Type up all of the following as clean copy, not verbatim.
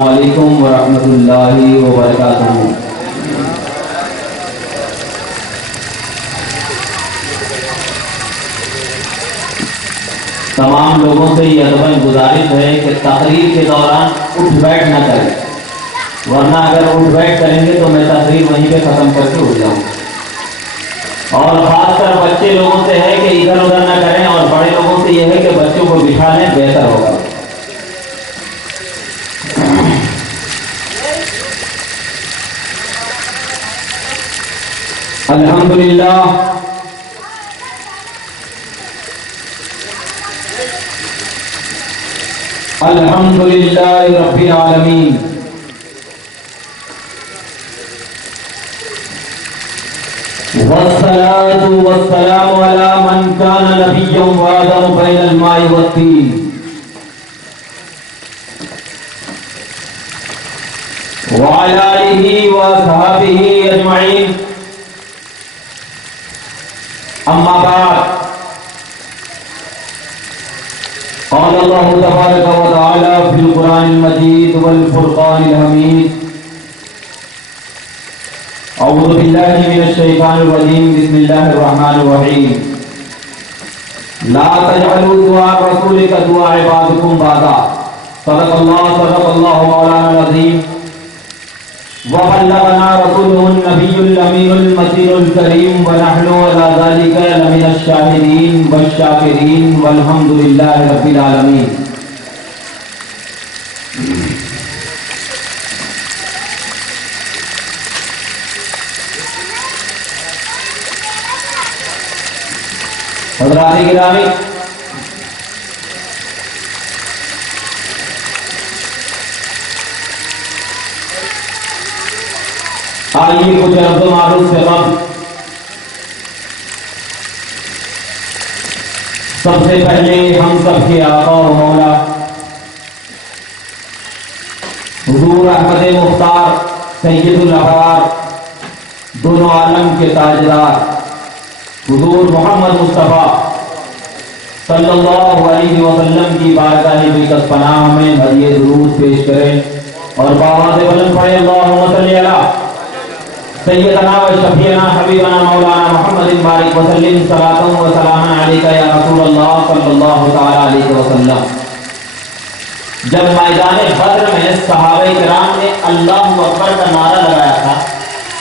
علیکم ورحمۃ اللہ وبرکاتہ۔ تمام لوگوں سے یہ ادب گزارش ہے کہ تقریر کے دوران اٹھ بیٹھ نہ کریں، ورنہ اگر اٹھ بیٹھ کریں گے تو میں تقریر وہیں پہ ختم کر کے اٹھ جاؤں گا۔ اور خاص کر بچے لوگوں سے ہے کہ ادھر ادھر نہ کریں، اور بڑے لوگوں سے یہ ہے کہ بچوں کو بٹھا لیں، بہتر ہوگا۔ الحمدللہ الحمدللہ رب العالمین، والصلاة والسلام على من كان نبيا وآدم بين الماء والطين، وعلى آله وصحبه أجمعين، أما بعد، قال الله تبارك وتعالى في القرآن المجيد والفرقان الحميد، أعوذ بالله من الشيطان الرجيم، بسم الله الرحمن الرحيم، لا تجعلوا دعاء الرسول كدعاء بعضكم بعضا، صدق الله مولانا العظيم، وبلغنا رسوله النبي الأمين المتين الكريم، ونحن على ذلك لمن الشاهدين والشاكرين، والحمد لله رب العالمين۔ حضرات گرامی، آئیے کچھ عرض و معروف سے قبل سب سے پہلے ہم سب کے آقا و مولا حضور احمد مختار سید الابرار، دونوں عالم کے تاجدار حضور محمد مصطفیٰ صلی اللہ علیہ وسلم کی بارگاہ بقدس پناہ میں ہدیہ درود پیش کریں اور بآواز بلند پڑھیں، اللہم صلی علی سیدنا و شفیعنا حبیبنا مولانا محمد بارک وسلم، صلاۃ و سلام علیک یا رسول اللہ صلی اللہ تعالی علیہ وسلم۔ جب میدان بدر میں صحابہ کرام نے اللہ اکبر کا نعرہ لگایا تھا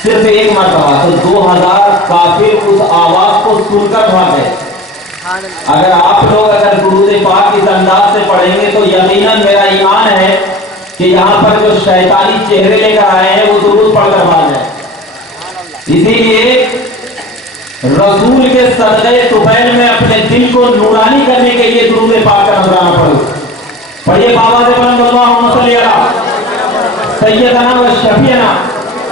صرف ایک مرتبہ، تو 2000 کافر اس آواز کو سن کر بھاگ گئے۔ اگر آپ لوگ درود پاک اس انداز سے پڑھیں گے تو یقیناً میرا ایمان ہے کہ یہاں پر جو شیطانی چہرے لے کر آئے ہیں وہ درود پڑھ کر بھاگ جائیں۔ اسی لیے رسول کے صدقے طفیل میں اپنے دل کو نورانی کرنے کے لیے درود پاک کا نذرانہ پڑھو۔ پڑھیے بآواز بلند، اللہم صلی علی سیدنا و شفیعنا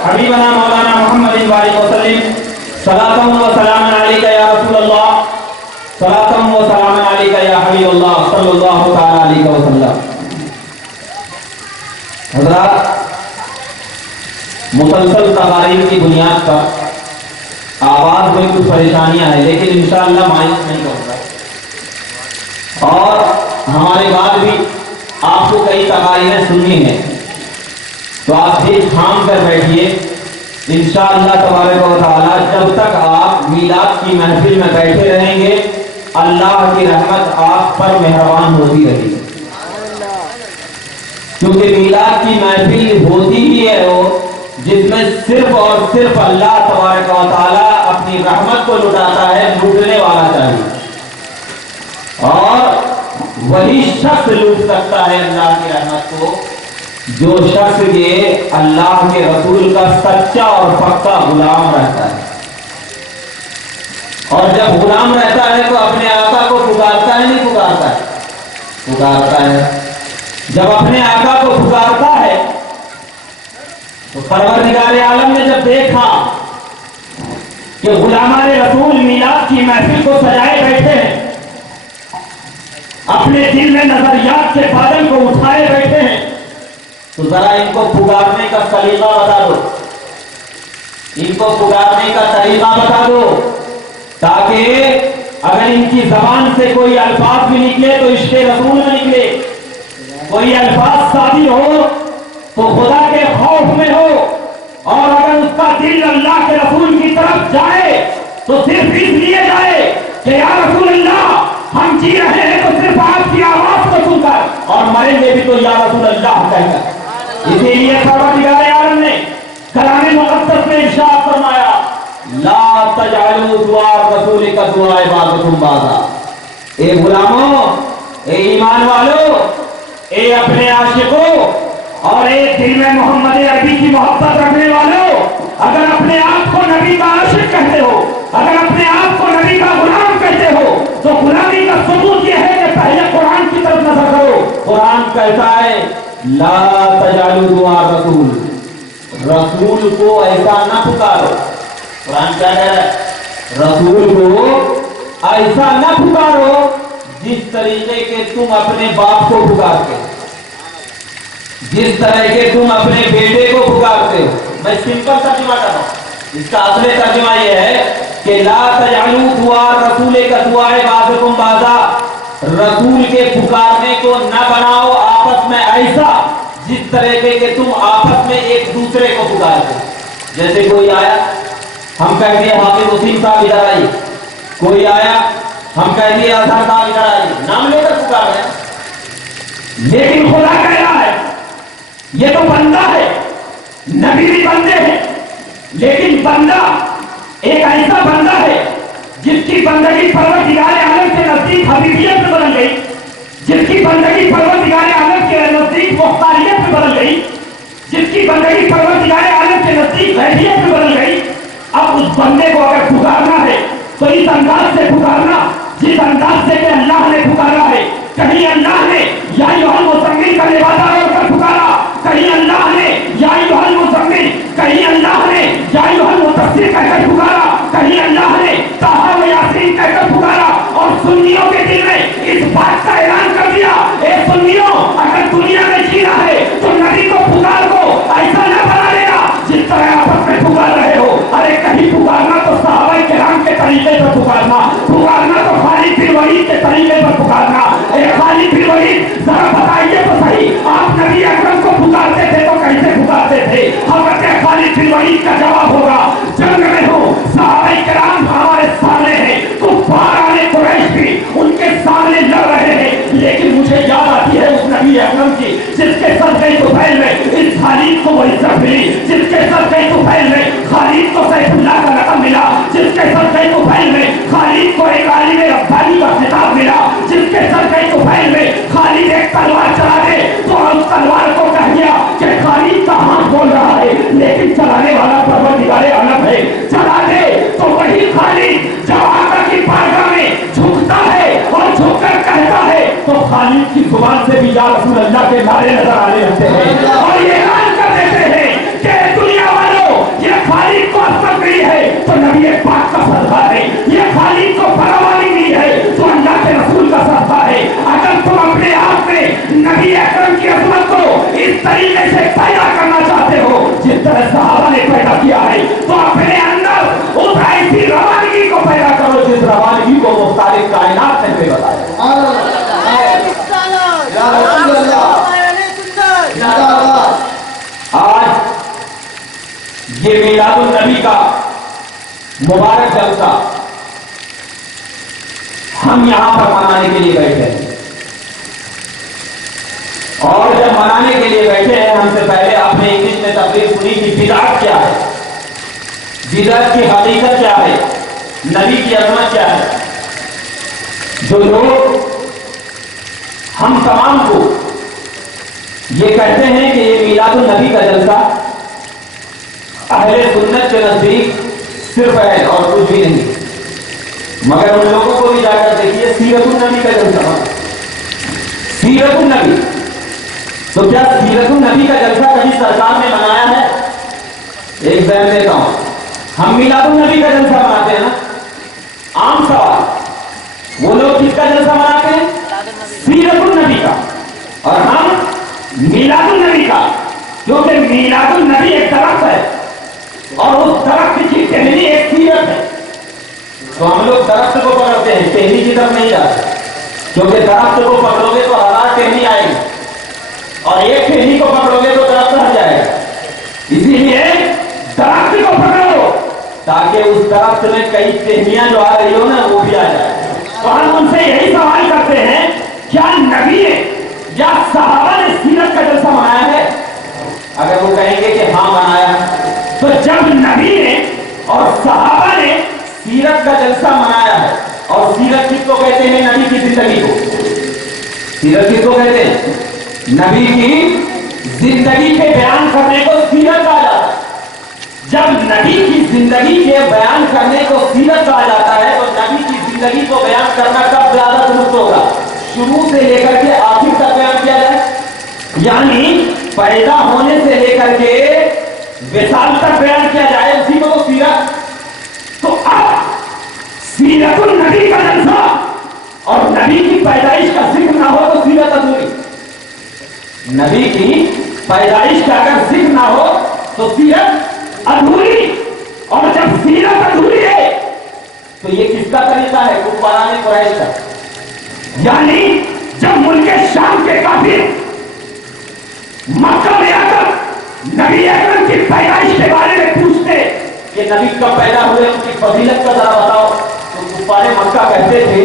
حبیبنا مولانا محمد بارک وسلم، صلاۃ و سلام علیک یا رسول اللہ، صلاۃ و سلام علیک یا حبیب اللہ صلی اللہ تعالی علیہ وسلم۔ حضرات، مسلسل تقاریر کی بنیاد پر آواز میں کچھ پریشانیاں ہیں، لیکن انشاءاللہ مایوس نہیں کروں گا، اور ہمارے بعد بھی آپ کو کئی تقاریریں سننی ہیں، تو آپ دل تھام کر بیٹھیے انشاءاللہ تبارک و تعالی۔ جب تک آپ میلاد کی محفل میں بیٹھے رہیں گے اللہ کی رحمت آپ پر مہربان ہوتی رہے گی، کیونکہ میلاد کی محفل ہوتی ہی ہے وہ جس میں صرف اور صرف اللہ تبارک و تعالی اپنی رحمت کو لٹاتا ہے، لوٹنے والا چاہیے، اور وہی شخص لوٹ سکتا ہے اللہ کی رحمت کو جو شخص یہ اللہ کے رسول کا سچا اور پکا غلام رہتا ہے۔ اور جب غلام رہتا ہے تو اپنے آقا کو پکارتا ہے، نہیں پکارتا ہے؟ پکارتا ہے۔ جب اپنے آقا کو پکارتا ہے تو پروردگار عالم نے جب دیکھا کہ غلامان رسول میلاد کی محفل کو سجائے بیٹھے ہیں، اپنے دل میں نظریات کے بادل کو اٹھائے بیٹھے ہیں، تو ذرا ان کو پکارنے کا طریقہ بتا دو، ان کو پکارنے کا طریقہ بتا دو، تاکہ اگر ان کی زبان سے کوئی الفاظ بھی نکلے تو عشق رسول میں نکلے، کوئی الفاظ صادر ہو تو صرف اس لیے جائے کہ یا رسول اللہ ہم جی رہے ہیں تو صرف آپ کی آواز کو سن کر، اور مریں گے بھی تو یا رسول اللہ کہہ کر۔ اسی لیے پروردگار عالم نے کلام مقدس میں ارشاد فرمایا لا تجعلوا دعاء رسول کا دعاء بعضکم بعضا، اے غلاموں، اے ایمان والو، اے اپنے عاشقوں، اور اے دل میں محمد عربی کی محبت رکھنے والوں، اگر اپنے آپ کو نبی کا عاشق کہتے ہو، اگر اپنے آپ کو نبی کا غلام کہتے ہو، تو غلامی کا ثبوت یہ ہے کہ پہلے قرآن کی طرف نظر کرو۔ قرآن کہتا ہے لا تجعلوا دعاء رسول، رسول کو ایسا نہ پکارو۔ قرآن کیا کہہ رہا ہے؟ رسول کو ایسا نہ پکارو جس طریقے کے تم اپنے باپ کو پکارتے ہو، جس طرح کے تم اپنے بیٹے کو پکارتے ہو۔ میں سمپل ترجمہ کر رہا ہوں، اس کا اصل ترجمہ یہ ہے کہ لا تجعلوا دعاء رسول کا دعاء بعضکم بعضا، رسول کے پکارنے کو نہ بناؤ آپس میں ایسا جس طریقے کے تم آپس میں ایک دوسرے کو پکارتے ہو۔ جیسے کوئی آیا، ہم کہہ دیے حافظ وسیم صاحب ادھر آئیے، کوئی آیا ہم کہہ دیے اظہر صاحب ادھر آئیے، نام لے کر پکار رہے ہیں۔ لیکن خدا کہہ رہا ہے یہ تو بندہ ہے، نبی بھی بندے ہیں، لیکن بندہ ایک ایسا بندہ ہے جس کی بندگی پروردگار عالم کے نزدیک حبیبیت میں بدل گئی، جس کی بندگی پروردگار عالم کے نزدیک مختاریت میں بدل گئی، جس کی بندگی پروردگار عالم کے نزدیک غیبیت میں بدل گئی۔ اب اس بندے کو اگر پکارنا ہے تو اس انداز سے پکارنا جس انداز سے کہ اللہ نے پکارا ہے۔ کہیں اللہ نے یا ایھا المزمل کا لبادہ اوڑھ کر پکارا، کہیں اللہ نے یا ایھا المزمل، کہیں اللہ نے یا ایھا المدثر کہہ کر پکارا، کہیں اللہ نے طٰہٰ و یاسین کہہ کر پکارا، اور سنیوں کے دل میں اس بات کا اعلان کر دیا اے سنیوں، اگر دنیا میں جینا ہے تو نبی کو پکار کو ایسا نہ بنا لینا جس طرح آپس میں پکار رہے ہو۔ ارے کہیں پکارنا تو صحابہ کرام کے طریقے پر پکارنا، پکارنا تو خالد بن ولید کے طریقے پر پکارنا۔ اے خالد بن ولید ذرا بتائیے تو صحیح، آپ نبی اکرم کو پکارتے تھے تو کیسے پکارتے تھے؟ حضرت خالد بن ولید کا جواب ہوگا جنگ میں ہو، صحابہ کرام ہمارے سامنے ہیں، کفار آنے قریش بھی ان کے سامنے لڑ رہے ہیں، لیکن مجھے یاد آتی ہے اس نبی اکرم کی جس کے صدقے طفیل میں اس خالد کو وہ عزت ملی، جس کے صدقے طفیل میں خالد کو سیف اللہ کا لقب ملا، جس کے صدقے طفیل میں خالد کو ایک عالم ربانی کا خطاب ملا، جس کے صدقے طفیل میں خالد ایک تلوار چلا دے تو اس تلوار کو کہہ دیا کہ خالد کا ہاتھ بول رہا ہے لیکن چلانے والا پروردگار عالم ہے، چلا دے تو وہی خالد جب آقا کی بارگاہ میں جھکتا ہے اور جھک کر کہتا ہے تو خالد کی زبان سے بھی یا رسول اللہ کے نعرے نظر آنے لگتے ہیں، اور یہ اعلان کر دیتے ہیں کہ دنیا والوں یہ خالد کو عصمت ملی ہے تو نبی پاک کا صدقہ ہے، یہ خالد کو فراوانی ملی ہے تو اللہ کے رسول کا صدقہ ہے۔ اگر تم اپنے آپ میں نبی اکرم کی عظمت کو اس طریقے سے پیدا کرنا چاہتے ہو جس طرح صحابہ نے پیدا کیا ہے تو اپنے اندر اس ایسی روانگی کو پیدا کرو جس روانگی کو مختار کائنات نے بھی بتایا۔ آج یہ میلاد النبی کا مبارک جلسہ ہم یہاں پر منانے کے لیے بیٹھے ہیں، اور جب منانے کے لیے بیٹھے ہیں ہم سے پہلے آپ نے انگلش میں تقریر سنی کہ بدعت کیا ہے، بدعت کی حقیقت کیا ہے، نبی کی عظمت کیا ہے۔ جو لوگ ہم تمام کو یہ کہتے ہیں کہ یہ میلاد النبی کا جلسہ اہل سنت کے نزدیک صرف ہے اور کچھ بھی نہیں، مگر ان لوگوں کو بھی جا کر دیکھیے سیرت النبی کا جلسہ، سیرت النبی، تو کیا سیرت النبی کا جلسہ کبھی سرکار نے منایا ہے؟ ایک ذہن دیتا ہوں، ہم میلاد النبی کا جلسہ مناتے ہیں نا، عام سوال، وہ لوگ کس کا جلسہ مناتے ہیں؟ سیرت النبی کا، اور ہم میلاد النبی کا، کیونکہ میلاد النبی ایک درخت ہے اور اس درخت کی ٹہنی ایک سیرت ہے، تو ہم لوگ درخت کو پکڑتے ہیں، ٹہنی کی طرف نہیں جاتے، کیونکہ درخت کو پکڑو گے تو ہزار ٹہنی آئے گی اور ایک ٹہنی کو پکڑو گے تو درخت ہٹ جائے گا، اسی لیے درخت کو پکڑو تاکہ ताकि उस दरख्त में कई टहनियां जो आ रही हो ना वो भी आ जाए। तो हम उनसे यही सवाल करते हैं, क्या नबी ने या सहाबा ने सीरत का जलसा मनाया है? अगर वो कहेंगे कि हाँ मनाया, तो जब नबी ने और सहाबा ने सीरत का जलसा मनाया है, और सीरत किसको कहते हैं? नबी की जिंदगी को। सीरत किसको कहते हैं? नबी की जिंदगी के बयान करने को सीरत कहा जाता है। जब नबी की जिंदगी के बयान करने को सीरत कहा जाता है तो नबी की जिंदगी को बयान करना कब ज्यादा दुरुस्त होगा? शुरू से लेकर के आखिर तक बयान किया जाए, यानी पैदा होने से लेकर के विसाल तक बयान किया जाए, उसी को तो सीरत। तो अब सीरतुल नबी का जलसा और नबी की पैदाइश का जिक्र ना हो तो सीरत अधूरी। नबी की पैदाइश का अगर जिक्र ना हो तो सीरत अधूरी। और जब सीरत अधूरी है तो ये किसका तरीका है? कुफाराने कुरैश का। यानी जब मुल्क शाम के काफिर मक्का में आकर नबी अकरम की पैदाइश के बारे में पूछते कि नबी कब पैदा हुए, उनकी फजीलत का जरा बताओ, तो कुफारे मक्का कहते थे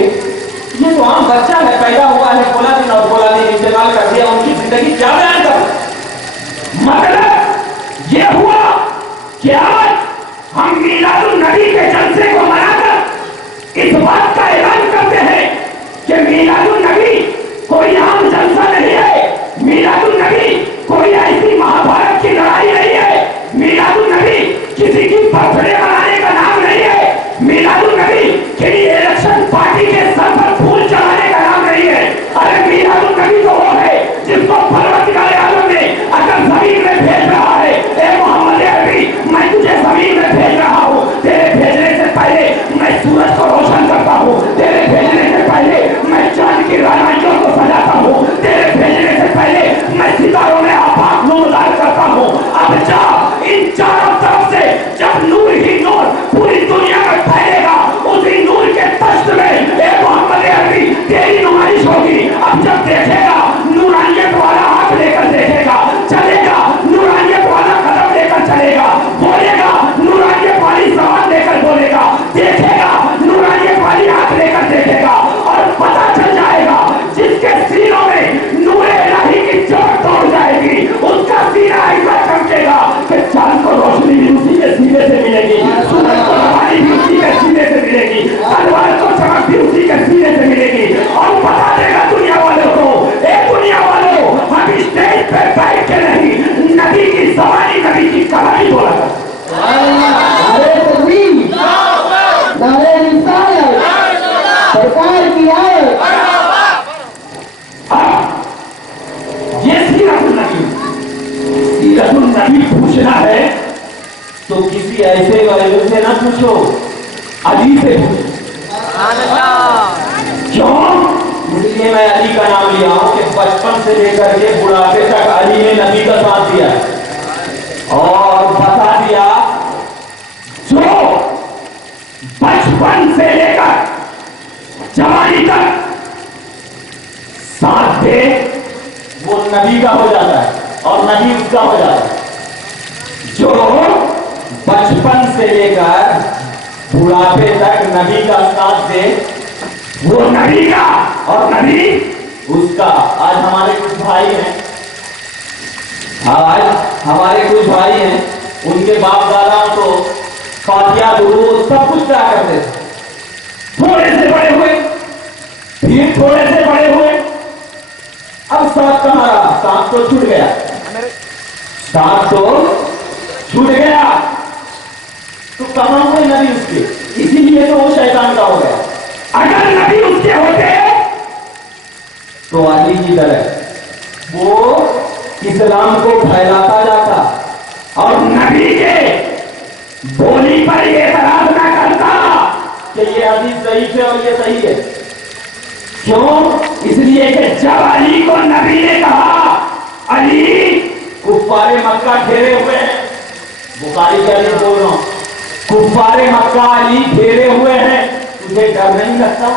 ये तो आम बच्चा है, पैदा हुआ है, बोला दिन और बोला दिन इस्तेमाल कर दिया, उनकी जिंदगी क्या बयान कर। मतलब ये हुआ कि आज हम मीलादुन नबी के जलसे को मनाकर इस बात का ऐलान करते हैं कि मीलादुन नबी कोई आम जलसा नहीं है, मीलादुन नबी कोई ऐसी महाभारत की लड़ाई नहीं है, मीलादुन नबी किसी की बर्थडे मनाने का नाम नहीं है, मीलादुन नबी किसी इलेक्शन पार्टी के सर पर फूल चढ़ाने का नाम नहीं है। अरे मीलादुन नबी तो वो है जिसको परवरदिगार आलम ने अगर जमीन में भेज रहा है, ए मोहम्मद अरबी मैं तुझे जमीन में भेज रहा हूँ, तेरे भेजने से पहले मैं सूरज को रोशन करता हूँ, तेरे भेजने से पहले मैं चांद की रानाइयों को सजाता हूँ, तेरे भेजने से पहले मैं सितारों में आपाक नूरदार करता हूँ। अब जा इन चारों तरफ से जब नूर ही नूर पूरी दुनिया में फैलेगा, उसी नूर के तश्त में ए मोहम्मद अरबी तेरी नुमाइश होगी। अब जब देखेगा नूरानियत वाला हाथ लेकर देखेगा, चलेगा नूरानियत वाला कदम लेकर चलेगा, बोलेगा नूरानियत वाली जबान लेकर बोलेगा, देखेगा नूरानियत वाली आंख लेकर देखेगा, और पता चल जाएगा जिसके सीनों में नूरे इलाही की चमक तोड़ जाएगी उसका सीना ऐसा चमकेगा कि चांद को रोशनी भी उसी के सीने से मिलेगी, सूरज को रोशनी भी उसी के सीने से मिलेगी, तलवार को चमक भी उसी के सीने से मिलेगी। और बता देगा दुनिया वालों को, ए दुनिया वालों हम स्टेज पे बैठ के नहीं नबी की जबानी नबी की कहानी बोला था। अरे तकबीर, नारे रिसालत, सरकार की आयत। ये सीरतुल नबी, सीरतुल नबी पूछना है तो किसी ऐसे वैल्यू से ना पूछो, अली से पूछो। क्यों? इसलिए मैं अली का नाम लिया हूं कि बचपन से लेकर के बुढ़ापे तक अली ने नबी का साथ दिया और बता दिया जो बचपन से लेकर जवानी तक साथ दे वो नबी का हो जाता है और नबी उसका हो जाता है। जो बचपन से लेकर बुढ़ापे तक नबी का साथ दे वो नबी का और नबी उसका। आज हमारे कुछ भाई हैं, आज हमारे कुछ भाई हैं, उनके बाप दादा तो फातिहा दुरूद सब कुछ क्या करते थे, थोड़े से बड़े हुए, फिर थोड़े से बड़े हुए, अब साथ कहाँ रहा? साथ तो छूट गया, साथ तो छूट गया, तो कहाँ हुए नबी उसके? इसीलिए तो वो शैतान का हो गया। अगर नबी उसके होते तो अली की तरह वो इस्लाम को फैलाता जाता और नबी के बोली पर ये एतराज ना करता कि ये हदीस सही है और ये सही है। क्यों? इसलिए कि जब अली को नबी ने कहा अली, कुफ्फारे मक्का घेरे हुए हैं, बुखारी के हदीस बोल रहा हूं, कुफ्फारे मक्का अली घेरे हुए हैं, तुझे डर नहीं लगता?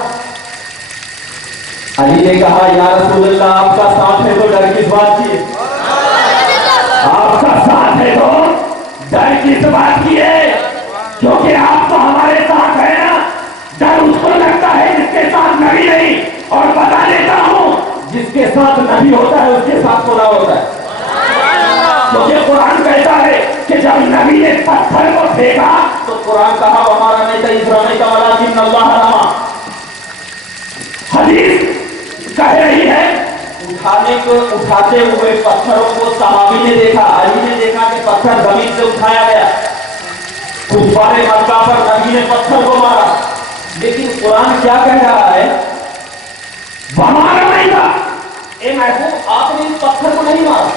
अली ने कहा या रसूल अल्लाह आपका साथ है तो डर किस बात की है? आपका साथ है तो डर किस बात की है? क्योंकि आप तो साथ नबी होता है, उसके साथ खुदा होता है। क्योंकि कुरान कहता है कि जब नबी ने पत्थर को फेंका तो कुरान कहा हमारा नहीं था इसराइल का वाला जिन अल्लाह रमा। हदीस कह रही है उठाते हुए पत्थरों को सहाबी ने देखा, अली ने देखा कि पत्थर जमीन से उठाया गया। कुफारे मक्का पर नबी ने पत्थर को मारा, लेकिन कुरान क्या कह रहा है? हमारा नहीं था। ए महबूब आपने इस पत्थर को नहीं मारा।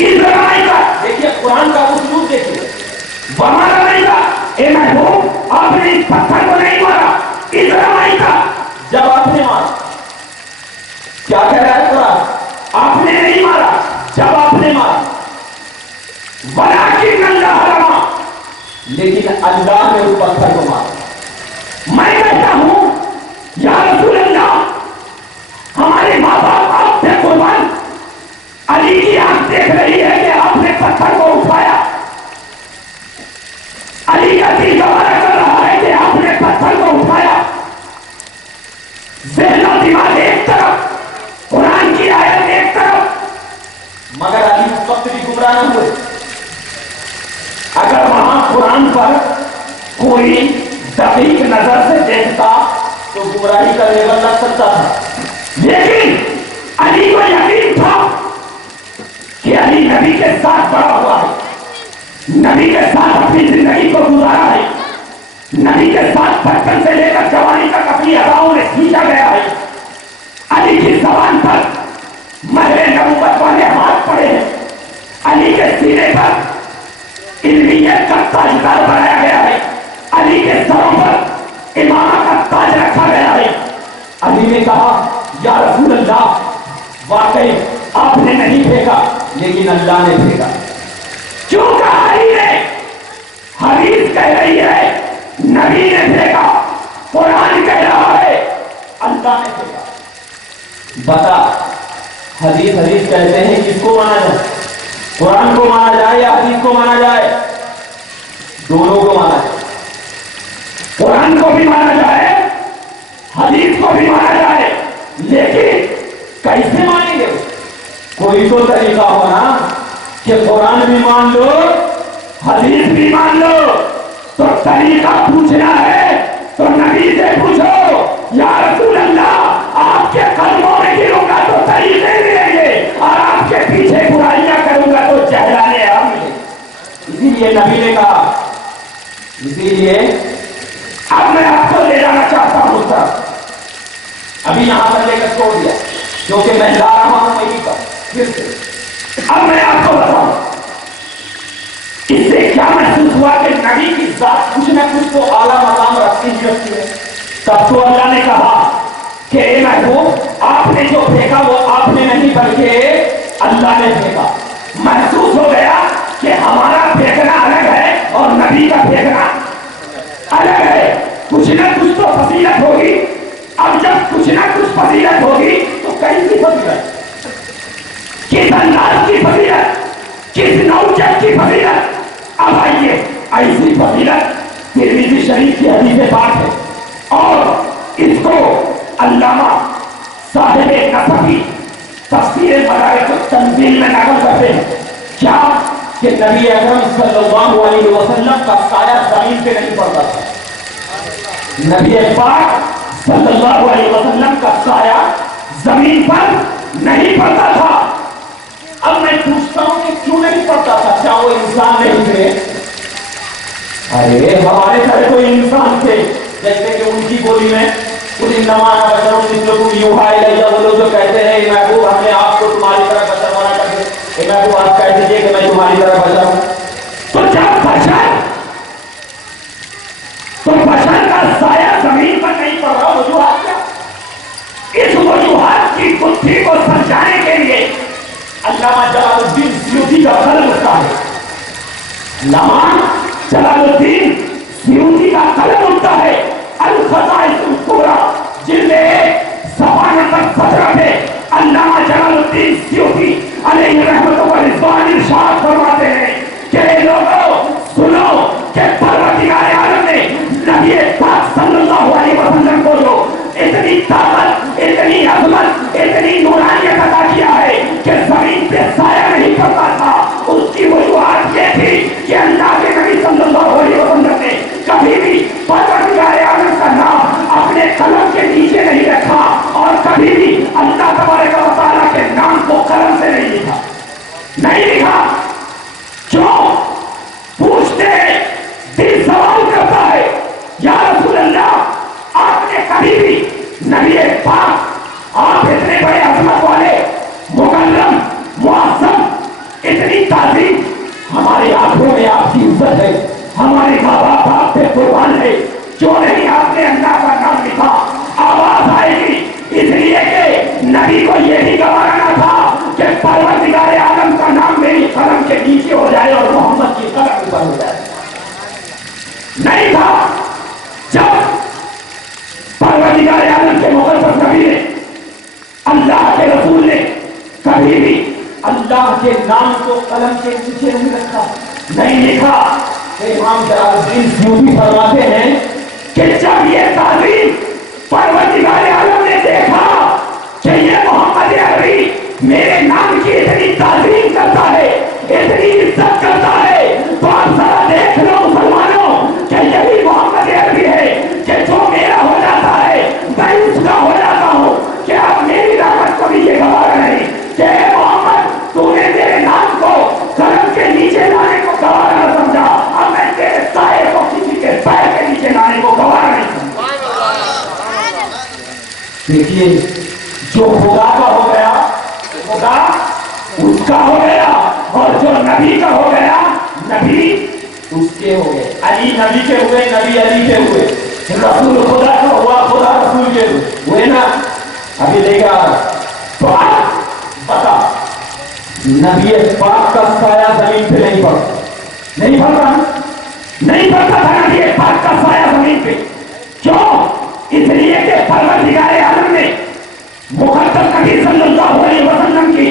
इसराइल का देखिए कुरान का उस्लूब देखिए, हमारा नहीं था। ए महबूब आपने इस पत्थर को नहीं मारा, इसराइल का। जब आपने मारा, क्या कह रहा है कुरान? आपने नहीं मारा, जब आपने मारा, वलाकिन अल्लाह रमा, लेकिन अल्लाह ने उस पत्थर को मारा। मैं कहता हूं या रसूल अल्लाह, हमारे माँ बाप आप पे कुर्बान, अली की आंख देख रही है कि आपने पत्थर को उठाया। अली का दिल गवारा कर रहा है कि आपने पत्थर को उठाया। ज़हन दिमाग एक तरफ, कुरान की आयत एक तरफ, मगर अली उस वक्त भी गुमराह न हुए। अगर वहां कुरान पर कोई दकीक नजर से देखता तो गुमराही का लेवल लग सकता था, लेकिन अली को यकीन था कि अली नबी के साथ बड़ा हुआ है, नबी के साथ अपनी जिंदगी को गुजारा है, नबी के साथ बचपन से लेकर जवानी तक अपनी अदाओं में सींचा गया है। अली की जबान पर महरे नबूवत वाले हाथ पड़े हैं, अली के सीने पर इल्मियत का ताजदार बनाया गया है, अली के सरों पर इमामा का ताज रखा गया है। अली ने कहा या रसूल अल्लाह, वाकई आपने नहीं फेंका, लेकिन अल्लाह ने फेंका। क्यों कहा अली ने? हदीस कह रही है नबी ने फेंका, कुरान कह रहा है अल्लाह ने फेंका। बता, हदीस हदीस कहते हैं किसको माना जाए? कुरान को माना जाए या हदीस को माना जाए? दोनों को माना जाए। कुरान को भी माना जाए, हदीस को भी माना जाए, लेकिन कैसे मानेंगे? कोई तो तरीका हो ना कि कुरान भी मान लो, हदीस भी मान लो। तो तरीका पूछना है तो नबी से पूछो, या रसूल अल्लाह आपके कदमों में गिरूंगा तो तरीके मिलेंगे, और आपके पीछे बुराइयां करूंगा तो चहराने हम मिलेंगे। इसीलिए नबी ने कहा, इसीलिए अब मैं आपको ले जाना चाहता हूं सर, अभी यहां पर लेकर छोड़ दिया क्योंकि मैं ला रहा हूं वहीं पर फिर से। अब मैं आपको बताऊं इससे क्या महसूस हुआ कि नबी की जात कुछ न कुछ तो आला मकाम रखती ही रखती है। तब तो अल्लाह ने कहा कि ए महबूब आपने जो फेंका वो आपने नहीं बल्कि अल्लाह ने फेंका। महसूस हो गया कि हमारा फेंकना अलग है और नबी का फेंकना अलग है। कुछ न कुछ तो फजीलत होगी। अब जब कुछ न कुछ फजीलत होगी तो कैसी फजीलत, किस अंदाज की फजीलत, किस नौजत की फजीलत। अब आइए, ऐसी फजीलत तिरमिज़ी शरीफ की हदीस पाक है और इसको अल्लामा साहिब नफ़वी तफसीर मदारिक तंजील में नकल करते हैं। क्या कि नबी अकरम सल्लल्लाहु अलैहि वसल्लम का साया जमीन पे नहीं पड़ता था। नबी पाक सल्लल्लाहु अलैहि वसल्लम का साया जमीन पर नहीं पड़ता था। अब मैं पूछता हूं कि क्यों नहीं पड़ता था? क्या वो इंसान नहीं थे? अरे हमारे तरह कोई इंसान थे, जैसे कि उनकी बोली में कुछ नमाना बशर मिस्लकुम यूहा इलैया, वो लोग जो कहते हैं महबूब हमने आपको तुम्हारी तरह बशर बना कर दिया, महबूब आप कह दीजिए कि मैं तुम्हारी तरह बशर हूं। तो जब बशर का साया जमीन पर नहीं पड़ रहा, वजूहात क्या? इस वजूहात की बुद्धि को समझाने के लिए अल्लामा जलालुद्दीन सयूती का कलम उठता है। अल्लामा जलालुद्दीन सयूती का कलम उठता है अल खज़ाइनुल कुबरा, जिसमें सफा नंबर 17 पे अल्लामा जलालुद्दीन सयूती अलैहि रहमतुल्लाह व रिज़वान इरशाद फरमाते हैं कि लोगों सुनो कि परवरदिगार आलम ने नबी पाक सल्लल्लाहु अलैहि वसल्लम को जो इतनी ताकत, इतनी अजमत, पढ़ता था, उसकी वजूहात ये थी कि अल्लाह के नबी सल्लल्लाहु अलैहि वसल्लम ने कभी भी परवरदिगार आलम का नाम अपने कलम के नीचे नहीं रखा और कभी भी अल्लाह तबारक व तआला के नाम को कलम से नहीं लिखा, नहीं लिखा। क्यों? पूछते हैं, दिल सवाल करता है, या रसूल अल्लाह, आपने कभी भी नबी पाक, आप इतने बड़े अजमत वाले, मुकर्रम, मुअज़्ज़म, इतनी ताज़ीम, हमारी आंखों में आपकी इज्जत है, हमारे माँ बाप आप पे कुर्बान है, क्यों नहीं आपने अल्लाह का नाम लिखा? आवाज आएगी, इसलिए कि नबी को ये भी गवारा ना था कि परवरदिगार आलम का नाम मेरी कलम के नीचे हो जाए और मोहम्मद की कलम ऊपर हो जाए। नहीं था। जब परवरदिगार आलम के मुकद्दस नबी ने, अल्लाह के रसूल ने कभी भी अल्लाह के नाम को कलम के नीचे नहीं रखा, नहीं लिखा। इमाम जलालुद्दीन सूफी फरमाते हैं कि जब ये ताज़ीम परवरदिगार आलम ने देखा कि ये मोहम्मद अरबी मेरे नाम की इतनी ताज़ीम करता है, इतनी इज्जत करता है, तो आप जरा देख लो मुसलमानों कि यही मोहम्मद अरबी है कि जो मेरा हो जाता है मैं उसका हो जाता हूँ। कि आप मेरी रहमत को भी ये गवारा नहीं कि मोहम्मद तूने मेरे नाम को कलम के नीचे लाने को गवारा न समझा, अब मैं तेरे साए को किसी के पैर के नीचे लाने को गवारा नहीं समझा। देखिए, जो खुदा का हो गया खुदा उसका हो गया, और जो नबी का हो गया नबी उसके हो गए। अली नबी के हुए, नबी अली के हुए, रसूल खुदा का हुआ, खुदा रसूल के हुए ना। अभी लेके आ रहा, तो आज बता, नबी पाक का साया जमीन पे नहीं पड़ता, नहीं पड़ता, नहीं पड़ता था नबी पाक का साया जमीन पे। क्यों? इसलिए कि परवरदिगार आलम ने मुकद्दस नबी सल्लल्लाहु अलैहि वसल्लम की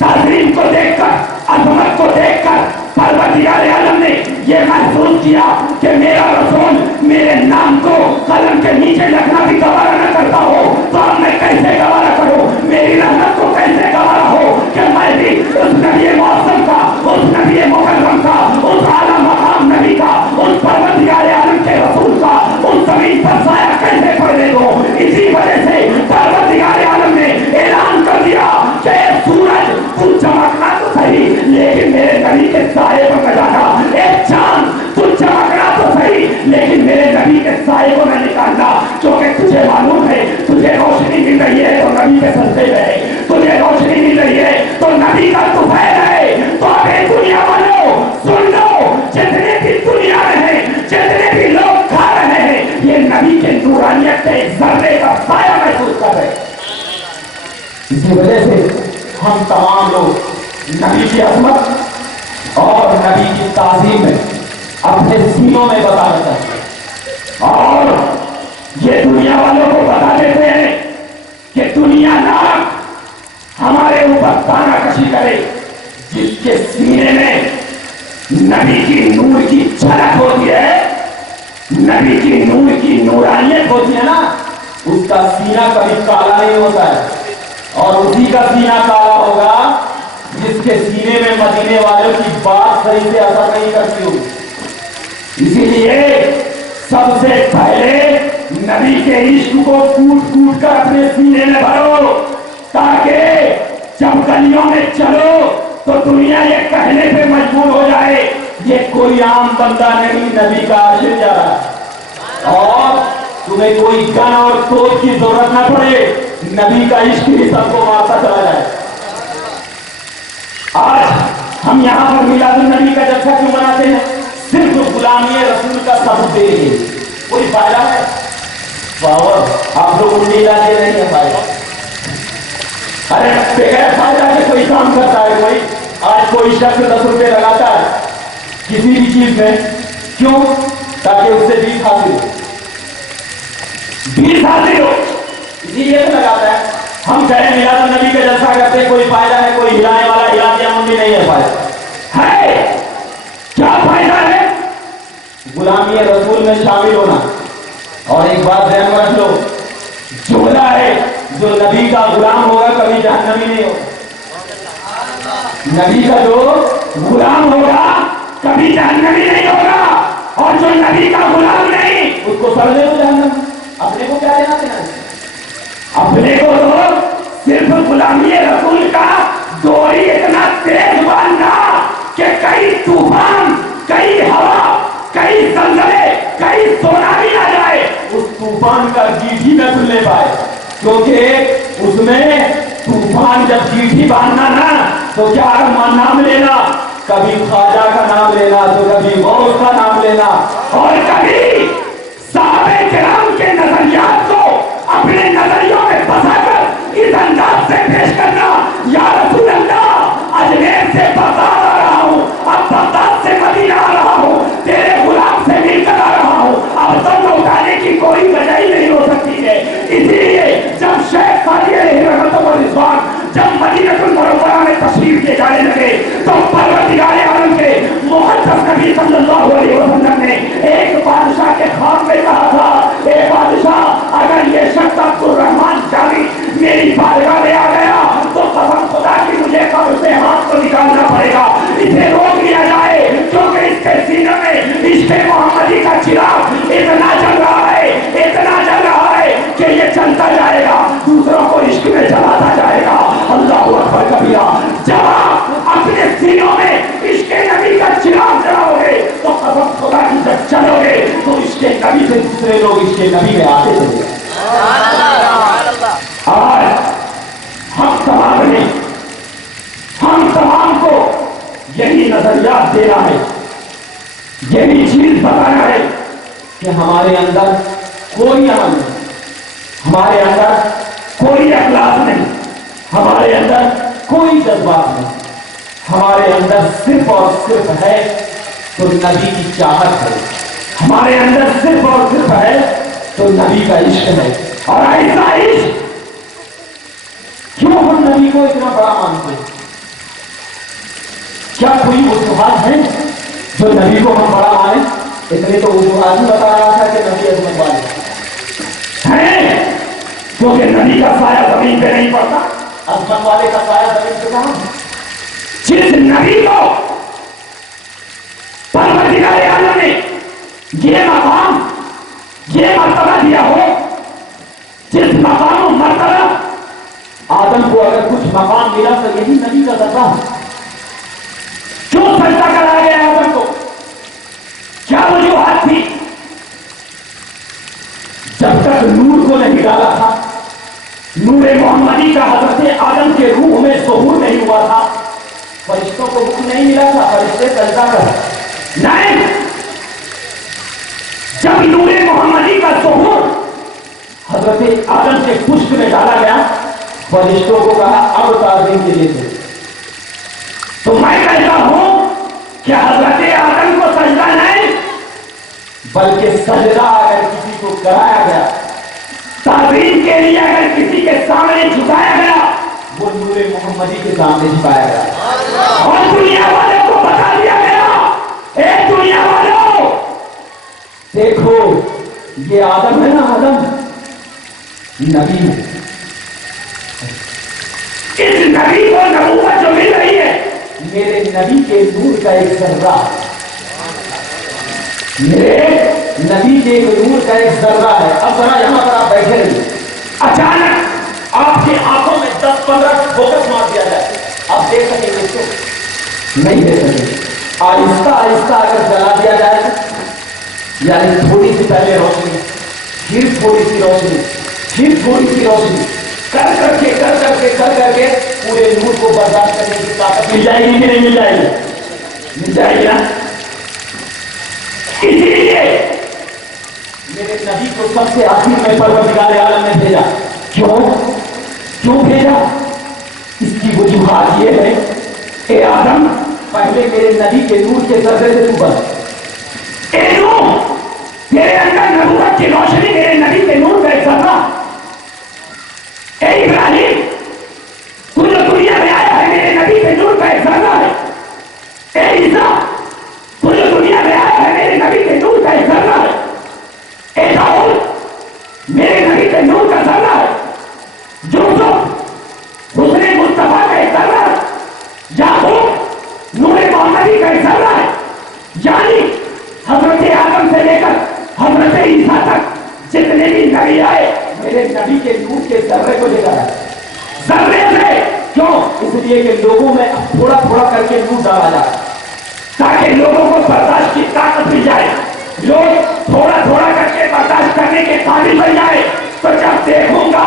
ताज़ीम को देखकर, अज़मत को देखकर परवरदिगार आलम ने ये महसूस किया कि मेरा रसूल मेरे नाम को कलम के नीचे रखना भी गवारा न करता हो, तो अब मैं कैसे गवारा करूं? मेरी रहमत को कैसे गवारा हो कि मैं भी उस नबी मुअज़्ज़म का, उस नबी मुकर्रम का, उस आला मकाम नबी का, उस परवरदिगार आलम के रसूल का उस जमीन पर साया कैसे पड़ने दो? इसी वजह से परवरदिगार आलम ने ऐलान कर दिया कि सूरज तू चमकना तो सही, लेकिन मेरे नबी के साए पर न जाना। एक चांद तू चमकना तो सही, लेकिन मेरे नबी के साए को न निकालना, क्योंकि तुझे मालूम है तुझे रोशनी मिल रही है तो नबी के सजदे में है, तुझे रोशनी मिल रही है तो नबी का तुफैल है। तो अबे दुनिया वालों सुन लो, जितने भी दुनिया में है, जितने भी लोग खा रहे हैं, ये नबी के नूरानियत के एक जर्रे का साया महसूस कर रहे हैं। इसी वजह से हम तमाम लोग नबी की अज़मत और नबी की ताज़ीम में अपने सीनों में बताना चाहते हैं, और ये दुनिया वालों को बता देते हैं कि दुनिया ना हमारे ऊपर तानाकशी करे, जिसके सीने में नबी की नूर की झलक होती है, नबी की नूर की नूरानियत होती है ना, उसका सीना कभी काला नहीं होता है। और उसी का सीना काला होगा जिसके सीने में मदीने वालों की बात सही से असर नहीं करती होगी। इसीलिए सबसे पहले नबी के इश्क को कूट कूट कर अपने सीने में भरो, ताकि जब गलियों में चलो तो दुनिया ये कहने पे मजबूर हो जाए ये कोई आम बंदा नहीं, नबी का आशिक जा रहा है। और तुम्हें कोई गन और तोप की जरूरत ना पड़े, नबी का इश्क ही सबको मारता चला जाए। आज हम यहाँ पर मिलादुन नबी का जलसा क्यों मनाते हैं? सिर्फ गुलामी रसूल का सबूत दे रही है। कोई फायदा है? पावर आप लोग उंगली लाते नहीं है फायदा। अरे बगैर फायदा के कोई काम करता है कोई? आज कोई शख्स 10 रुपए लगाता है किसी भी चीज में, क्यों? ताकि उससे 20 हासिल हो, 20 हासिल हो, इसीलिए तो लगाता है। हम कहें मिलादुन नबी का जलसा करते, कोई फायदा है? कोई हिलाने वाला हिला दिया मुंडी नहीं है फायदा है। क्या फायदा है? गुलामी रसूल में शामिल होना। और एक बात ध्यान में रख लो, जुमला है, जो नबी का गुलाम होगा कभी जहन्नमी नहीं होगा। نبی کا جو غلام ہوگا کبھی جہنمی نہیں ہوگا، اور جو نبی کا غلام نہیں اس کو سڑنے کو جہنم، اپنے کو کیا لینا دینا؟ اپنے کو تو صرف غلامی رسول کا ڈوری اتنا تیز باندھنا کہ کئی طوفان، کئی ہوا، کئی زلزلے، کئی سونامی آ جائے، اس طوفان کا گیٹ ہی نہ کھلنے پائے، کیونکہ اس میں طوفان جب گیٹ ہی باندھنا نا تو کیا نام لینا، کبھی خواجہ کا نام لینا تو کبھی غوث کا نام لینا، اور کبھی صحابہ کرام کے نظریات کو اپنے نظریوں میں پھنسا کر اس انداز سے پیش کرنا، یا رسول اللہ اجمیر سے بغداد آ رہا ہوں، اب بغداد سے مدینہ آ رہا ہوں، تیرے غلام سے مل کر آ رہا ہوں، اب سب اٹھانے کی کوئی وجہ ہی نہیں ہو سکتی ہے۔ اسی لیے جب شیخ سعدی علیہ رحمۃ اللہ رضوان جب مدینہ المنورہ میں تشریف لے جانے لگے تو پروردگار عالم کے محدث نبی صلی اللہ علیہ وسلم نے ایک بادشاہ کے خواب میں کہا تھا، اے بادشاہ اگر یہ شخص عبد الرحمن جامی میری بارگاہ میں آ گیا تو قسم خدا کی مجھے قبر سے ہاتھ کو نکالنا پڑے گا، اسے روک لیا جائے، کیونکہ اس کے سینے میں عشق محمدی کا چراغ اتنا جل رہا ہے، اتنا جل رہا ہے کہ یہ چلتا جائے گا، دوسروں کو عشق میں جلاتا جائے گا۔ اللہ اکبر کبیرہ، جب آپ اپنے سینوں میں عشق نبی کا چراغ جلاؤ گے تو قسم خدا کی جب چلو گے تو عشق نبی سے دوسرے لوگ عشق نبی میں آتے چلے گئے۔ اور ہم تمام کو یہی نظریات دینا ہے، یہی چیز بتانا ہے کہ ہمارے اندر کوئی عمل نہیں، ہمارے اندر کوئی اخلاق نہیں، ہمارے اندر کوئی جذبات نہیں، ہمارے اندر صرف اور صرف ہے تو نبی کی چاہت ہے، ہمارے اندر صرف اور صرف ہے تو نبی کا عشق ہے۔ اور ایسا عشق کیوں ہم نبی کو اتنا بڑا مانتے ہیں؟ کیا کوئی وجوہات ہیں جو نبی کو ہم بڑا مانیں؟ اتنے تو وجوہات ہی بتا رہا تھا کہ نبی عظمت والے ہیں، کیونکہ نبی کا سایہ زمین پہ نہیں پڑتا۔ عظمت والے کا سایہ زمین پہ کہاں؟ جس نبی کو پروردگار عالم نے یہ مقام، یہ مرتبہ دیا ہو، جس مقام و مرتبہ آدم کو اگر کچھ مقام ملا تو یہی نبی کا درجہ ہے۔ کیوں سجدہ کرایا گیا آدم کو؟ کیا وجوہات تھی؟ جب تک نور کو نہیں ڈالا تھا، نور محمدی کا حضرت آدم کے روح میں ظہور نہیں ہوا تھا، فرشتوں کو حکم نہیں ملا تھا فرشتے سجدہ کر، نہیں، جب نور محمدی کا ظہور حضرت آدم کے پشت میں ڈالا گیا، فرشتوں کو کہا اب تعظیم کے لیے تھے۔ تو میں کہتا ہوں کہ حضرت آدم کو سجدہ نہیں بلکہ سجدہ اگر کسی کو کرایا گیا، تعظیم کے لیے اگر کسی کے سامنے جھکایا گیا، وہ نور محمدی کے سامنے جھکایا گیا، اور دنیا والوں کو بتا دیا گیا، اے دنیا والوں دیکھو یہ آدم ہے نا، آدم نبی ہے، اس نبی کو نبوت جو مل رہی ہے میرے نبی کے نور کا ایک ذرہ، میرے نبی کے نور کا ایک ذرہ ہے۔ اب ذرا یہاں پر آپ بیٹھے رہیے، اچانک آپ کی آنکھوں میں 10-15 فوکس مار دیا جائے، آپ دیکھ سکیں گے اس کو؟ نہیں دیکھ سکیں۔ آہستہ آہستہ اگر جلا دیا جائے، یعنی تھوڑی سی پہلے روشنی، پھر تھوڑی سی روشنی، پھر تھوڑی سی روشنی، کر کر کے پورے نور کو برداشت کرنے کی طاقت مل جائے گی کہ نہیں مل جائے گی؟ مل جائے گی نا۔ اسی لیے میرے نبی کو سب سے آخر میں پروردگار عالم نے بھیجا۔ کیوں بھیجا؟ اس کی وجوہات یہ ہے، اے آدم پہلے میرے نبی کے نور کے ذرے سے تو بچ، اے نوح تیرے اندر نبوت کی روشنی میرے نبی کے نور کا ایک ذرہ، اے ابراہیم تو جو دنیا میں آیا ہے میرے نبی کے نور کا ایک ذرہ ہے، اے عیسیٰ تو جو دنیا میں آیا ہے میرے نبی کے نور کا ایک ذرہ ہے، اے داؤد میرے نبی کے نور کا ذرہ ہے، یوسف حسن مصطفیٰ کا ایک ذرہ ہے، یعقوب मोहम्मदी का एक जर्रा है, यानी हजरत आदम से लेकर हजरत ईसा तक जितने भी नबी आए मेरे नबी के नूर के जर्रे को लेकर आए। जर्रे से क्यों? इसलिए कि लोगों में थोड़ा थोड़ा करके नूर डाला जाए ताकि लोगों को बर्दाश्त की ताकत मिल जाए, लोग थोड़ा थोड़ा करके बर्दाश्त करने के काबिल बन जाए। तो जब देखूंगा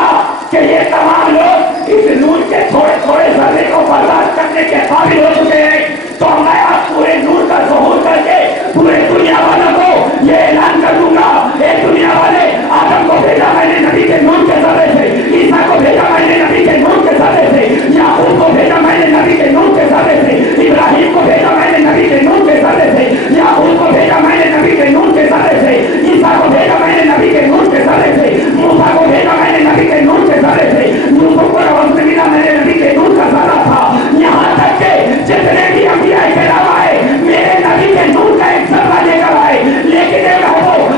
कि ये तमाम लोग इस नूर के थोड़े थोड़े जर्रे को बर्दाश्त करने के काबिल हो चुके हैं, तो मैं अब पूरे नूर का ज़हूर करके पूरे दुनिया वालों को ये ऐलान कर दूंगा, ए दुनिया वाले, आदम को भेजा मैंने नबी के नूर के जर्रे से, ईसा को भेजा मैंने नबी के नूर के जर्रे से, याकूब को भेजा मैंने नबी के नूर के जर्रे से, इब्राहिम को भेजा मैंने नबी के नूर के जर्रे से, याकूब को भेजा मैंने नबी के नूर के जर्रे से, ईसा को भेजा मैंने नबी के नूर के जर्रे से, मूसा को भेजा मैंने नबी के नूर के जर्रे से, यूसुफ को मिला मैंने नबी के नूर का जर्रा था। यहाँ तक के जितने भी अंबिया किराम आए मेरे नबी के नूर का एक जर्रा लेकर आए। लेकिन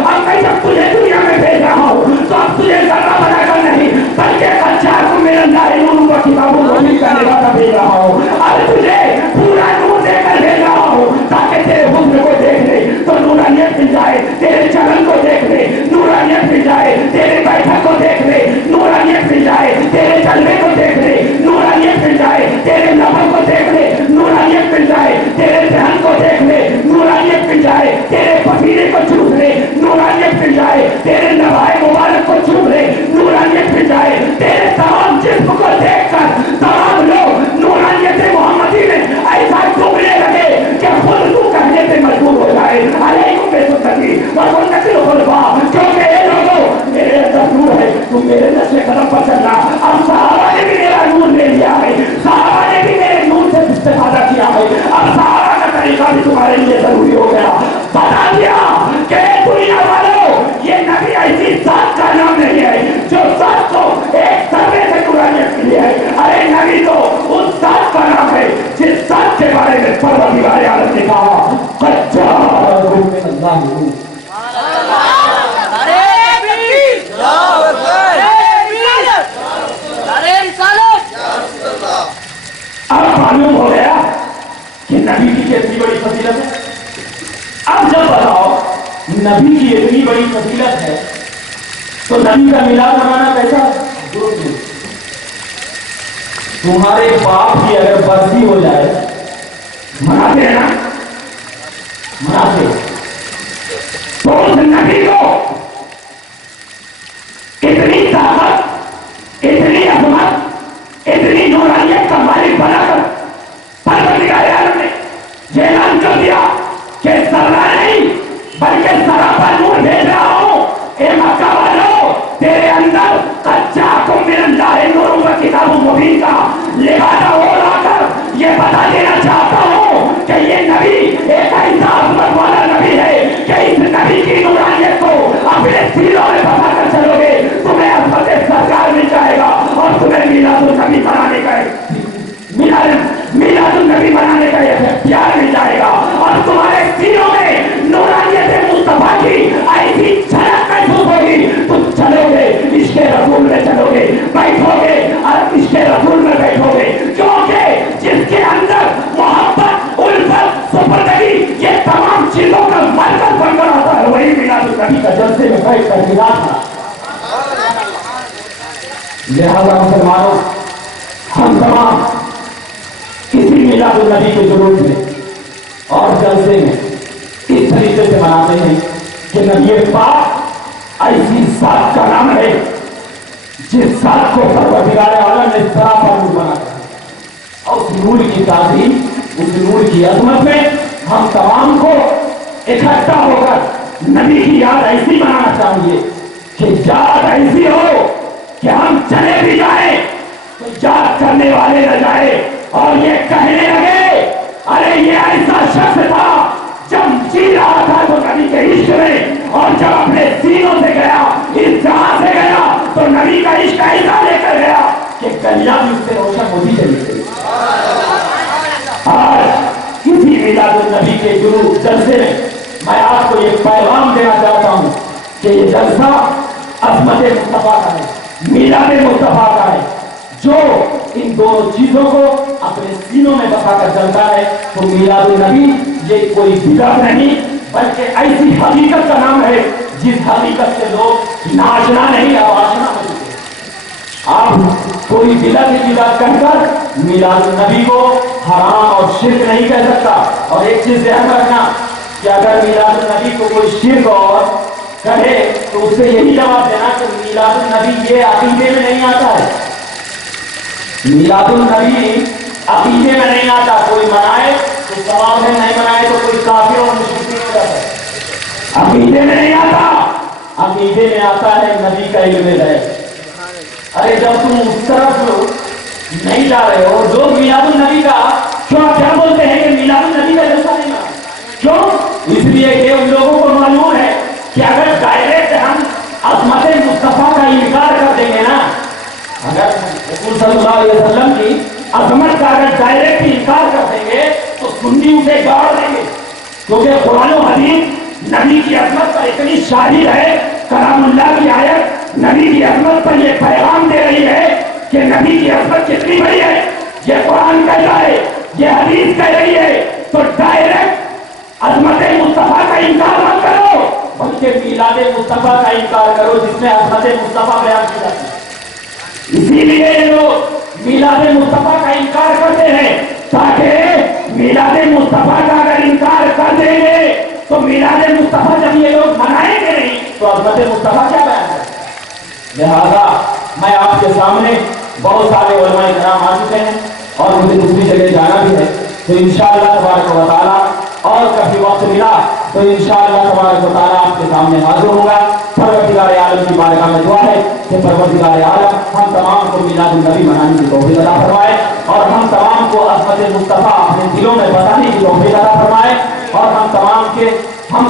अब मैं जब तुझे दुनिया में भेज रहा हूँ तो अब तुझे जर्रा बनाकर नहीं बल्कि कच्चार को मेरा नूर व किताबों को करने वाला भेज रहा हूँ। अब तुझे पूरा नूर देकर भेज रहा हूँ ताकि तेरे हुस्न को देख ले तो नूरानियत मिल जाए, तेरे चलन को देख ले नूरानियत मिल जाए, तेरे बैठक को देख ले नूरानियत मिल जाए, तेरे चलने को देख ले नूरानियत मिल जाए, तेरे लबों को देख ले नूरानियत मिल जाए, तेरे ध्यान को देख ले नूरानियत मिल जाए, तेरे पसीने को चूस ले नूरानियत मिल जाए, तेरे नवाए मुबारक को चूस ले नूरानियत मिल जाए, तेरे तमाम जिस्म को देखकर तमाम लोग नूरानियत मोहम्मदी में ऐसा डूबने लगे कि खुद तू कहने पे मजबूर हो जाए अलैकुम बेसुन्नती व सुन्नतिल खुलफाए, क्योंकि ये लोगों मेरे अंदर नूर है, तुम मेरे नस्ल कदम पर चलना। अब सहाबा ने भी मेरा नूर ले लिया है, सहाबा ने भी मेरे नूर से इस्तेफादा किया है, अब सहाबा का तरीका भी तुम्हारे लिए जरूरी हो गया। बता दिया कि दुनिया वालों ये नबी ऐसी जात का नाम नहीं है जो जात को एक सर्वे से नूरानियत मिली है। अरे नबी तो उस जात का नाम है जिस जात के बारे में परवरदिगार आलम ने कहा कच्चा अब मालूम हो गया कि नबी की कितनी बड़ी फजीलत है। अब जब बताओ नबी की इतनी बड़ी फजीलत है तो नबी का मिलाद मनाना कैसा? तुम्हारे बाप की अगर बर्सी हो जाए मनाते हैं ना, मनाते तो उस नबी को इतनी ताकत, इतनी अजमत, इतनी नूरानियत का मालिक बनाकर परवरदिगार आलम ने ये ऐलान कर दिया कि जर्रा नहीं बल्कि सरापा नूर भेज रहा हूं। ए मक्का वालों, तेरे अंदर कच्चा को मिलंदाहे नूरों का किताबों मुबीन का लिहाजा हो लाकर ये बता देना चाहता हूं कि ये नबी एक ऐसा अजमत वाला नबी है कि इस नबी की नूरानियत को अपने सीनों में बसाकर चलोगे तुम्हें अजमत सरकार मिल जाएगा और तुम्हें मीलादुन नबी बनाने का मीलादुन नबी बनाने का प्यार मिल जाएगा और तुम्हारे सीनों में नूरानियत मुस्तफा की ऐसी झलक महसूस होगी। तुम चलोगे इसके रसूल में, चलोगे बैठोगे और इसके रसूल में बैठोगे, क्योंकि जिसके अंदर मोहब्बत, उल्फत, सुपर्दगी ये तमाम चीजों का मरकज बनकर आता है वही मीलादुन नबी का जलसे में बैठ कर मिला था। लिहाजा मुसलमानों, हम तमाम किसी मिलादुन नबी के जुलूस में और जलसे में इस तरीके से मनाते हैं कि नबी पाक ऐसी जात का नाम है जिस जात को परवरदिगार आलम ने सरापा नूर बनाया और उस नूर की ताज़ीम, उस नूर की अजमत में हम तमाम को इकट्ठा होकर नबी की याद ऐसी मनाना चाहिए कि याद ऐसी हो कि हम चले भी जाए तो याद करने वाले न जाए और ये कहने लगे अरे ये ऐसा शख्स था जब जी रहा था तो नबी के इश्क में, और जब अपने सीनों से गया, इस जहां से गया तो नबी का इश्क ऐसा लेकर गया कि गलियां भी उससे रोशन होती चली गई। और इसी मिलादुन नबी के जुलूस जलसे में मैं आपको ये पैगाम देना चाहता हूं कि ये जलसा अज़मत मुस्तफा का है, मिलाद मुस्तफा का है। جو ان دونوں چیزوں کو اپنے سینوں میں بسا کر چلتا ہے تو میلاد النبی یہ کوئی بدعت نہیں بلکہ ایسی حقیقت کا نام ہے جس حقیقت سے لوگ ناچنا نہیں آوازنا ہو چکے. آپ کوئی بدعت کہہ کر میلاد النبی کو حرام اور شرک نہیں کہہ سکتا. اور ایک چیز ذہن رکھنا کہ اگر میلاد النبی کو کوئی شرک اور کہے تو اسے یہی جواب دینا کہ میلاد النبی یہ عقیدے میں نہیں آتا ہے. میلاد النبی عقیدے میں نہیں آتا. کوئی منائے تو ثواب ہے, نہیں منائے تو کوئی کافر اور مشرک ہو جاتا ہے. عقیدے میں نہیں آتا, عقیدے میں آتا ہے نبی کا علم ہے. ارے جب تم اس طرف نہیں جا رہے ہو جو میلاد النبی کا کیا بولتے ہیں کہ میلاد النبی کا جلسہ نہیں مانا کیوں؟ اس لیے کہ ان لوگوں کو معلوم ہے کہ اگر ڈائریکٹ ہم عظمت مصطفیٰ کا انکار کر دیں گے نا, اگر رسول صلی اللہ علیہ وسلم کی عظمت کا اگر ڈائریکٹ انکار کر دیں گے تو سنی اسے گاڑ دیں گے. کیونکہ قرآن و حدیث نبی کی عظمت پر اتنی شاہد ہے, کلام اللہ کی آیت نبی کی عظمت پر یہ پیغام دے رہی ہے کہ نبی کی عظمت کتنی بڑی ہے. یہ قرآن کہتا ہے, یہ حدیث کہہ رہی ہے, تو ڈائریکٹ عظمت مصطفیٰ کا انکار مت کرو بلکہ میلاد مصطفیٰ کا انکار کرو جس میں عظمت مصطفیٰ بیان کی جاتی ہے. اسی لیے یہ لوگ میلاد مصطفیٰ کا انکار کرتے ہیں تاکہ میلاد مصطفیٰ کا اگر انکار کر دیں گے تو میلاد مصطفیٰ جب یہ لوگ منائیں گے نہیں تو عظمت مصطفیٰ کیا بیان کریں. لہذا میں آپ کے سامنے بہت سارے علماء کرام آ چکے ہیں اور مجھے دوسری جگہ جانا بھی ہے, تو انشاءاللہ تبارک و تعالیٰ اور کبھی وقت ملا تو انشاءاللہ تبارک و تعالیٰ آپ کے سامنے حاضر ہوگا. پروردگار عالم کی بارگاہ میں دعا ہے کہ پروردگار عالم ہم تمام کو میلاد النبی منانے کی توفیق عطا فرمائے اور ہم تمام کو عظمت مصطفیٰ اپنے دلوں میں بتانے کی توفیق عطا فرمائے اور ہم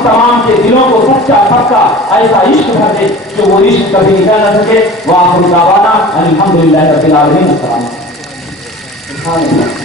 تمام کے دلوں کو سچا پکا ایسا عشق بھر دے کہ وہ عشق کبھی نکل نہ سکے. وآخر دعوانا الحمدللہ رب العالمین. السلام علیکم.